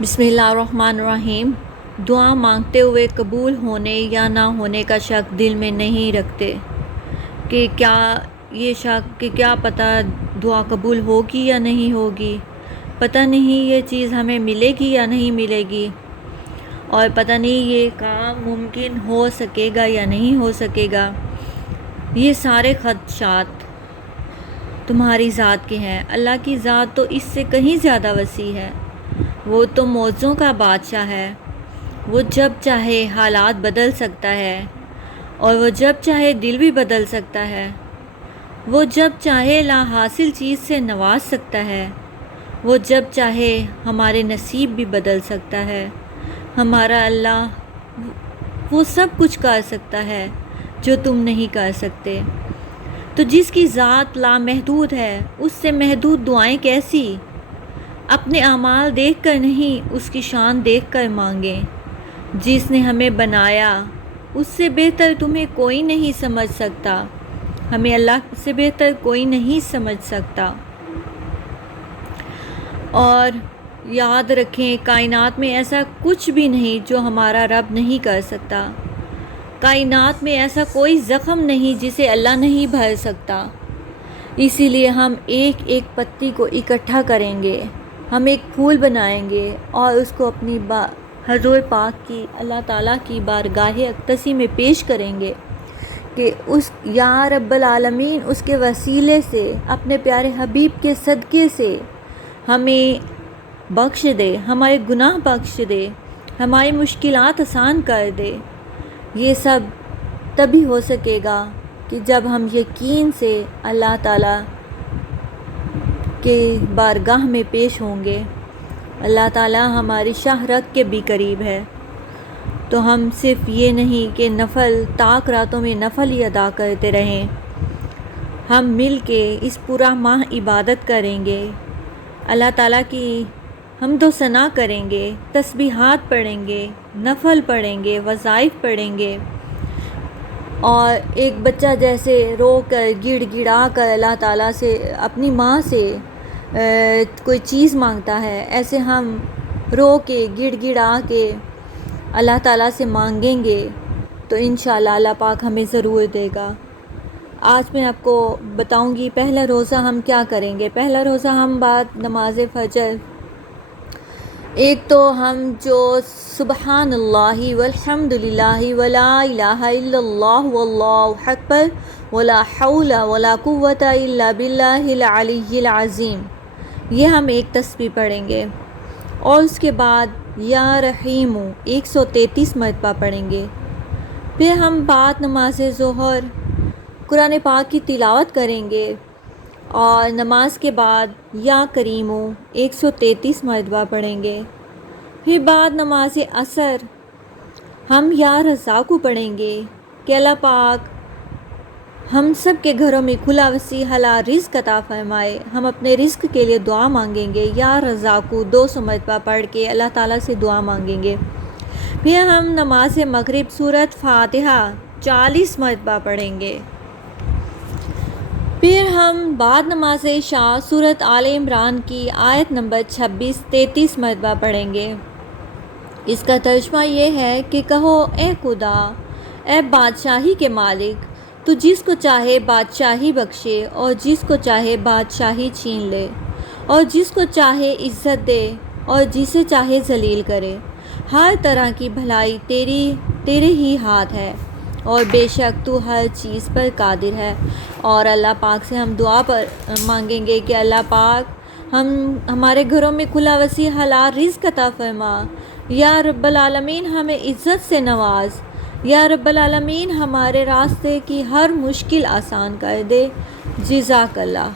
بسم اللہ الرحمن الرحیم۔ دعا مانگتے ہوئے قبول ہونے یا نہ ہونے کا شک دل میں نہیں رکھتے کہ کیا پتہ دعا قبول ہوگی یا نہیں ہوگی، پتہ نہیں یہ چیز ہمیں ملے گی یا نہیں ملے گی، اور پتہ نہیں یہ کام ممکن ہو سکے گا یا نہیں ہو سکے گا۔ یہ سارے خدشات تمہاری ذات کے ہیں۔ اللہ کی ذات تو اس سے کہیں زیادہ وسیع ہے۔ وہ تو موضوع کا بادشاہ ہے۔ وہ جب چاہے حالات بدل سکتا ہے، اور وہ جب چاہے دل بھی بدل سکتا ہے۔ وہ جب چاہے لا حاصل چیز سے نواز سکتا ہے۔ وہ جب چاہے ہمارے نصیب بھی بدل سکتا ہے۔ ہمارا اللہ وہ سب کچھ کر سکتا ہے جو تم نہیں کر سکتے۔ تو جس کی ذات لامحدود ہے، اس سے محدود دعائیں کیسی؟ اپنے اعمال دیکھ کر نہیں، اس کی شان دیکھ کر مانگیں۔ جس نے ہمیں بنایا، اس سے بہتر تمہیں کوئی نہیں سمجھ سکتا۔ ہمیں اللہ سے بہتر کوئی نہیں سمجھ سکتا۔ اور یاد رکھیں، کائنات میں ایسا کچھ بھی نہیں جو ہمارا رب نہیں کر سکتا۔ کائنات میں ایسا کوئی زخم نہیں جسے اللہ نہیں بھر سکتا۔ اسی لیے ہم ایک ایک پتی کو اکٹھا کریں گے، ہم ایک پھول بنائیں گے اور اس کو اپنی حضور پاک کی اللہ تعالیٰ کی بارگاہ اقدسی میں پیش کریں گے کہ اس یا رب العالمین اس کے وسیلے سے، اپنے پیارے حبیب کے صدقے سے ہمیں بخش دے، ہمارے گناہ بخش دے، ہماری مشکلات آسان کر دے۔ یہ سب تبھی ہو سکے گا کہ جب ہم یقین سے اللہ تعالیٰ کے بارگاہ میں پیش ہوں گے۔ اللہ تعالیٰ ہماری شاہ رگ کے بھی قریب ہے، تو ہم صرف یہ نہیں کہ نفل طاق راتوں میں نفل ہی ادا کرتے رہیں، ہم مل کے اس پورا ماہ عبادت کریں گے، اللہ تعالیٰ کی حمد و ثنا کریں گے، تسبیحات پڑھیں گے، نفل پڑھیں گے، وظائف پڑھیں گے، اور ایک بچہ جیسے رو کر گڑ گڑا کر اللہ تعالیٰ سے، اپنی ماں سے کوئی چیز مانگتا ہے، ایسے ہم رو کے گڑ گڑا کے اللہ تعالیٰ سے مانگیں گے تو انشاءاللہ اللہ پاک ہمیں ضرور دے گا۔ آج میں آپ کو بتاؤں گی پہلا روزہ ہم کیا کریں گے۔ پہلا روزہ ہم بعد نماز فجر، ایک تو ہم جو سبحان اللہ والحمد للہ ولا الہ الا اللہ واللہ اکبر ولا حول ولا قوت الا باللہ العلی العظیم، یہ ہم ایک تسبیح پڑھیں گے، اور اس کے بعد یا رحیم 133 مرتبہ پڑھیں گے۔ پھر ہم بعد نماز ظہر قرآن پاک کی تلاوت کریں گے، اور نماز کے بعد یا کریم 133 مرتبہ پڑھیں گے۔ پھر بعد نماز عصر ہم یا رزاق پڑھیں گے کہ اللہ پاک ہم سب کے گھروں میں کھلا وسیع حلال رزق عطا فرمائے۔ ہم اپنے رزق کے لیے دعا مانگیں گے، یا رزاق 200 مرتبہ پڑھ کے اللہ تعالیٰ سے دعا مانگیں گے۔ پھر ہم نماز مغرب سورۃ فاتحہ 40 مرتبہ پڑھیں گے۔ پھر ہم بعد نماز عشاء سورۃ آل عمران کی آیت نمبر 26 33 مرتبہ پڑھیں گے۔ اس کا ترجمہ یہ ہے کہ کہو اے خدا، اے بادشاہی کے مالک، تو جس کو چاہے بادشاہی بخشے اور جس کو چاہے بادشاہی چھین لے، اور جس کو چاہے عزت دے اور جسے چاہے ذلیل کرے۔ ہر طرح کی بھلائی تیرے ہی ہاتھ ہے، اور بے شک تو ہر چیز پر قادر ہے۔ اور اللہ پاک سے ہم دعا پر مانگیں گے کہ اللہ پاک ہمارے گھروں میں کھلا وسیع حلال رزق عطا فرما، یا رب العالمین ہمیں عزت سے نواز، یا رب العالمین ہمارے راستے کی ہر مشکل آسان کر دے۔ جزاک اللہ۔